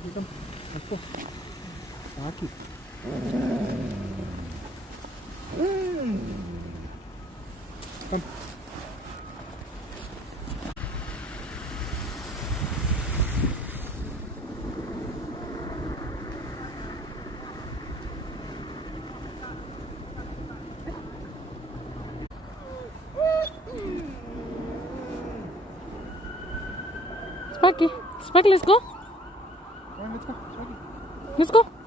Okay, come. Let's go. Sparky. Come. Sparky, Sparky, let's go. Come on, let's go. Sparky. Let's go.